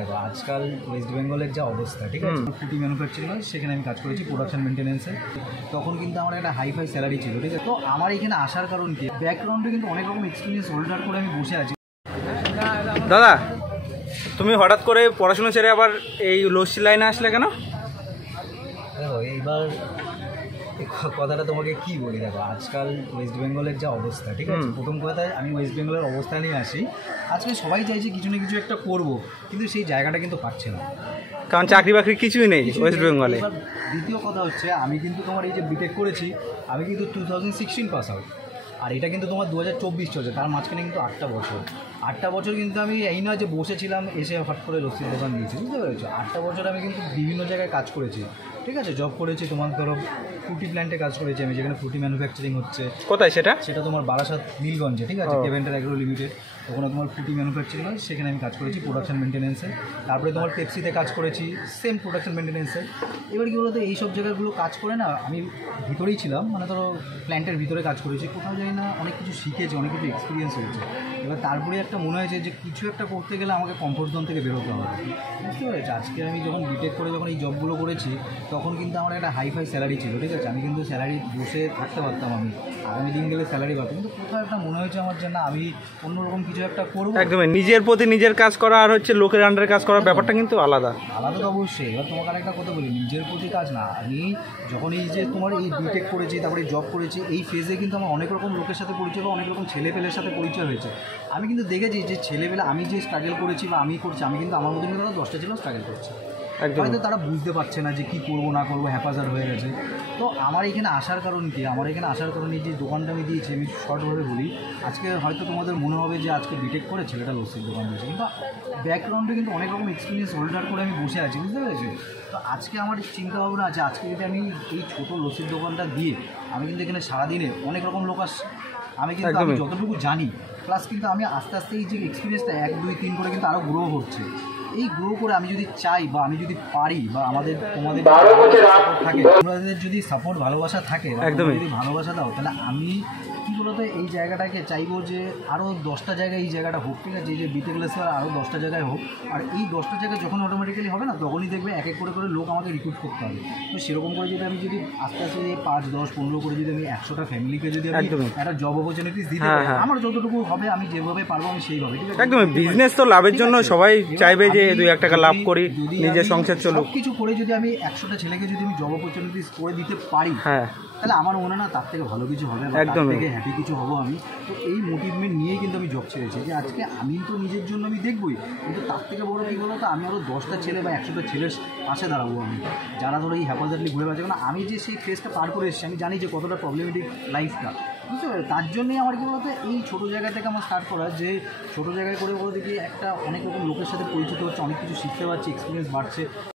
দেখো আজকাল ওয়েস্ট বেঙ্গলের যা অবস্থা, ঠিক আছে, ফুটি ম্যানুফ্যাকচারিং হয়, সেখানে আমি কাজ করেছি প্রোডাকশন মেনটেন্যান্সে। তখন কিন্তু আমার একটা হাই স্যালারি ছিল, ঠিক আছে। তো আমার এখানে আসার কারণ কি, ব্যাকগ্রাউন্ডে কিন্তু অনেক রকম এক্সপিরিয়েন্স হোল্ডার করে আমি বসে আছি। দাদা, তুমি হঠাৎ করে পড়াশোনা ছেড়ে আবার এই লস্যি লাইনে আসলে কেন? দেখো এইবার কথাটা তোমাকে কি বলি, দেখো আজকাল ওয়েস্ট বেঙ্গলের যা অবস্থা, ঠিক আছে। প্রথম কথায় আমি ওয়েস্ট বেঙ্গলের অবস্থা নিয়ে আসি। আজকে সবাই চাইছে কিছু না কিছু একটা করব, কিন্তু সেই জায়গাটা কিন্তু পাচ্ছে না, কারণ চাকরি বাকরি কিছুই নেই ওয়েস্ট বেঙ্গলে। দ্বিতীয় কথা হচ্ছে, আমি কিন্তু তোমার এই যে বিটেক করেছি, আমি কিন্তু 2016 পাস আউট, আর এটা কিন্তু তোমার 2024 চলছে। তার মাঝখানে কিন্তু 8টা বছর কিন্তু আমি এই নয় যে বসেছিলাম এসে হট করে লস্যির দোকান দিয়েছি, বুঝতে পেরেছো। 8টা বছর আমি কিন্তু বিভিন্ন জায়গায় কাজ করেছি, ঠিক আছে। জব করেছি, তোমার ধরো ফ্রুটি প্ল্যান্টে কাজ করেছি আমি, যেখানে ফ্রুটি ম্যানুফ্যাকচারিং হচ্ছে। কোথায় সেটা? সেটা তোমার বারাসাত নীলগঞ্জে, ঠিক আছে, কেভেন্টার অ্যাগ্রো লিমিটেড। ওখানে তোমার ফ্রুটি ম্যানুফ্যাকচারিং হয়, সেখানে আমি কাজ করেছি প্রোডাকশন মেনটেন্যান্সে। তারপরে তোমার পেপসিতে কাজ করেছি, সেম প্রোডাকশন মেনটেন্যান্সে। এবার কি বলতো, এইসব জায়গাগুলো কাজ করে না, আমি ভিতরেই ছিলাম, মানে ধরো প্ল্যান্টের ভিতরে কাজ করেছি, কোথাও যাই না, অনেক কিছু শিখেছি, অনেক কিছু এক্সপিরিয়েন্স হয়েছে। এবার তারপরে একটা মনে হয়েছে যে কিছু একটা করতে গেলে আমাকে কমফোর্ট জোন থেকে বেরোতে হবে, বুঝতে পেরেছি। আজকে আমি যখন বিটেক করে যখন এই জবগুলো করেছি, তখন কিন্তু আমার একটা হাই স্যালারি ছিল, ঠিক আছে। আমি কিন্তু স্যালারি বসে থাকতে পারতাম, আমি আগামী দিন গেলে স্যালারি পাতাম, কিন্তু কোথাও একটা মনে হয়েছে আমার যে না, আমি অন্যরকম কিছু একটা করবো। একদমই নিজের প্রতি নিজের কাজ করা আর হচ্ছে লোকের আন্ডারে কাজ করার ব্যাপারটা কিন্তু আলাদা তো অবশ্যই। এবার তোমাকে একটা কথা বলি, নিজের প্রতি কাজ না, আমি যখন এই যে তোমার এই বিটেক করেছি, তারপরে জব করেছি, এই ফেজে কিন্তু আমার অনেক রকম লোকের সাথে পরিচয় বা অনেক রকম ছেলেপেলের সাথে পরিচয় হয়েছে। আমি কিন্তু দেখেছি যে ছেলেপেলে আমি যে স্ট্রাগল করেছি বা আমি করছি, আমি কিন্তু আমার মধ্যে কিন্তু তারা 10টা ছিল স্ট্রাগল করছে, হয়তো তারা বুঝতে পারছে না যে কী করবো না করবো, হ্যাপাজার হয়ে গেছে। তো আমার এখানে আসার কারণ কি, আমার এখানে আসার কারণ এই যে দোকানটা আমি দিয়েছি, আমি শর্টভাবে বলি। আজকে হয়তো তোমাদের মনে হবে যে আজকে বিটেক করে ছেলেটা লস্যির দোকান দিয়েছে, কিন্তু ব্যাকগ্রাউন্ডে কিন্তু অনেক রকম এক্সপিরিয়েন্স হোল্ডার করে আমি বসে আছি, বুঝতে পেরেছি। তো আজকে আমার চিন্তা ভাবনা আছে, আজকে যদি আমি এই ছোটো লস্যির দোকানটা দিয়ে, আমি কিন্তু এখানে সারাদিনে অনেক রকম লোক আসছে, আমি কিন্তু আমি যতটুকু জানি, প্লাস কিন্তু আমি আস্তে আস্তে এই যে এক্সপিরিয়েন্সটা 1, 2, 3 করে কিন্তু আরও গ্রো হচ্ছে। এই গ্রো করে আমি যদি চাই বা আমি যদি পারি, বা তোমাদের থাকে, তোমাদের যদি সাপোর্ট ভালোবাসা থাকে, যদি ভালোবাসা দাও, তাহলে আমি কী বলতো এই জায়গাটাকে চাইবো যে আরও 10টা জায়গায় এই জায়গাটা হোক, ঠিক আছে। যে বিটেক লেসে আরও 10টা জায়গায় হোক, আর এই 10টা জায়গায় যখন অটোমেটিক্যালি হবে না, তখনই দেখবে এক এক করে লোক আমাকে রিক্রুট করতে হবে। তো সেরকম করে যদি আমি যদি আস্তে আস্তে 5, 10, 15 করে যদি আমি 100টা ফ্যামিলিকে যদি আমি একটা জব অপরচুনিটিস দিতে পারি, আমার যতটুকু হবে আমি যেভাবে পারবো আমি সেইভাবে, ঠিক আছে। একদম বিজনেস তো লাভের জন্য সবাই চাইবে যে 2-1 টাকা লাভ করি, নিজের সংসার চলুক। কিছু করে যদি আমি 100টা ছেলেকে যদি আমি জব অপরচুনিটিস করে দিতে পারি, তাহলে আমার মনে না তার থেকে ভালো কিছু হবে, তার থেকে হ্যাপি কিছু হবো আমি। তো এই মোটিভমেন্ট নিয়েই কিন্তু আমি জব ছেড়েছি, যে আজকে আমি তো নিজের জন্য আমি দেখবই, কিন্তু তার থেকে বড় কী বলো তো, আমি আরও 10টা ছেলে বা 100টা ছেলের পাশে দাঁড়াবো আমি, যারা ধরো এই হ্যাপাজারলি ঘুরে বেড়াচ্ছে। কারণ আমি যে সেই ফেজটা পার করে এসেছি, আমি জানি যে কতটা প্রবলেমেটিক লাইফটা, বুঝতে পারি। তার জন্যই আমার কী বলতো এই ছোটো জায়গা থেকে আমার স্টার্ট করা, যে ছোটো জায়গায় করে বলো দেখি একটা অনেক রকম লোকের সাথে পরিচিত হচ্ছে, অনেক কিছু শিখতে পারছি, এক্সপিরিয়েন্স বাড়ছে।